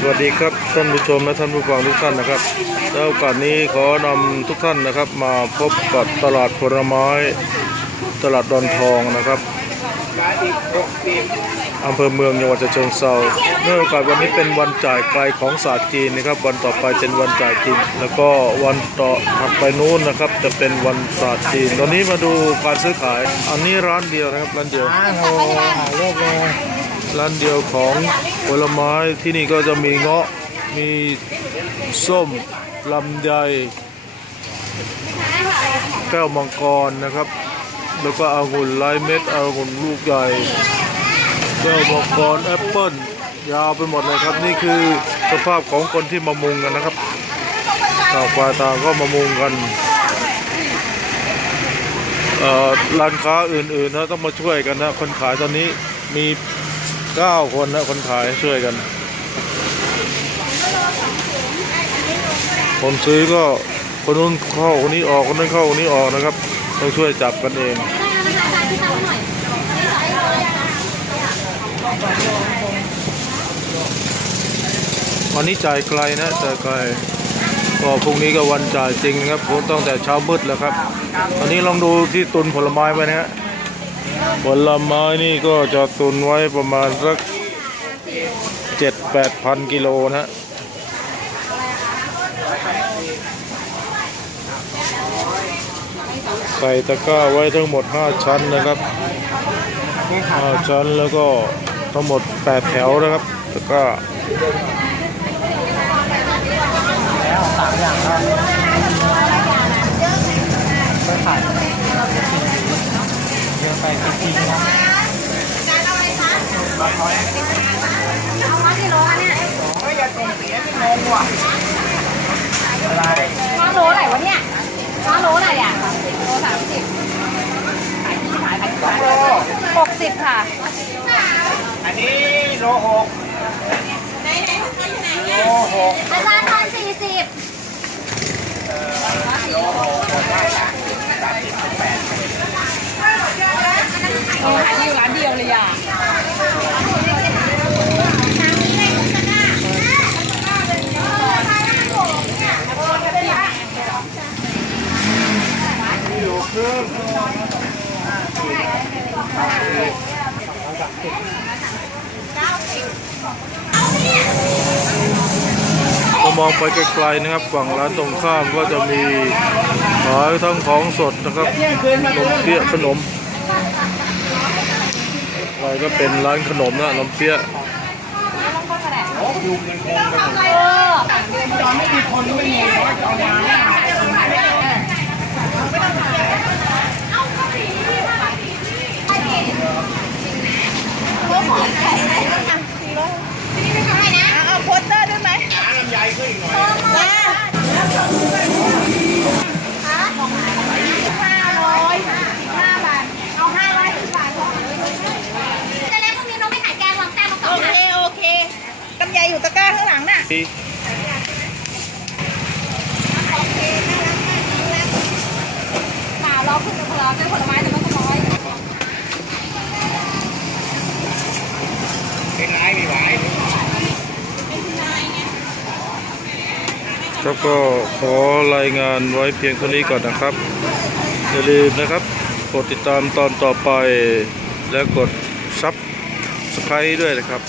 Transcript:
สวัสดีครับท่านผู้ชมและท่านผู้ฟังทุกท่านนะครับแล้วโอกาสนี้ขอนำทุกท่านนะครับ มาพบกับตลาดผลไม้ ตลาดดอนทองนะครับอำเภอเมืองจังหวัดฉะเชิงเทราเนื่องโอกวันนี้เป็นวันจ่ายไกลของศาสตร์จีนนะครับ วันต่อไปเป็นวันจ่ายจีนแล้วก็วันต่อถัดไปนู้นนะครับ จะเป็นวันศาสตร์จีน ตอนนี้มาดูการซื้อขาย อันนี้ร้านเดียวนะครับร้านเดียวอ้าวโหถ่ายรูปเลย ร้านเดียวของผลไม้ที่นี่ก็จะมีเงาะมีส้มลำไยแก้วมังกรนะครับ แล้วก็องุ่นลายเม็ดองุ่นลูกใหญ่แก้วมังกรแอปเปิ้ลยาวไปหมดเลยครับ นี่คือสภาพของคนที่มามุงกันนะครับต่างฝ่ายต่างก็มามุงกันเอ่อร้านค้าอื่นๆนะต้องมาช่วยกันนะคนขายตอนนี้มี เก้าคนนะคนขายช่วยกัน คนซื้อก็คนนู้นเข้าคนนี้ออกคนนั้นเข้าคนนี้ออกนะครับต้องช่วยจับกันเองวันนี้จ่ายไกลนะจ่ายไกลก็พรุ่งนี้ก็วันจ่ายจริงนะครับผมตั้งแต่เช้ามืดแล้วครับตอนนี้ลองดูที่ตุนผลไม้ไปนะฮะ ผลไม้นี่ก็จะตุนไว้ประมาณสักเจ็ดแปดพันกิโลนะฮะใส่ตะกร้าไว้ทั้งหมด 5 ชั้นนะครับ 5 ชั้นแล้วก็ทั้งหมด 8 แถวนะครับตะกร้าแล้วสามอย่างก็ ไปขายเยอะไปจริงๆนะเอามาที่ร้อเนี่ยอะไรห้าโลไหนวะเนี่ยห้าโลไหนอะโลสามสิบขายที่ขายขายขายหกสิบค่ะ อันนี้โลหกโลหก อาจารย์ทอนสี่สิบ อยู่ร้านเดียวเลยอะ ถ้ามองไปไกลๆนะครับฝั่งร้านตรงข้ามก็จะมีขายทั้งของสดนะครับขนมเปี๊ยะขนมอะไรก็เป็นร้านขนมนะขนมเปี๊ยะเออเอาโพสเตอร์ด้วยไหม ห้าร้ อยห้าบาทเอาห้าร้อยสิบบาทพอจะแล้วพรุ่งนี้น้องไม่ขายแกงวางต้มมาสอโอเคนะโอเคกำไยอยู่ตะกร้าข้างหลังน่ะที่ค่ะเราขึ้นกับเราเป็นผลไม้แต่ไม่ต้องร้อย เป็นไรมีไหว ครับก็ขอรายงานไว้เพียงเท่านี้ก่อนนะครับ อย่าลืมนะครับ กดติดตามตอนต่อไปและกดซับสไครต์ด้วยนะครับ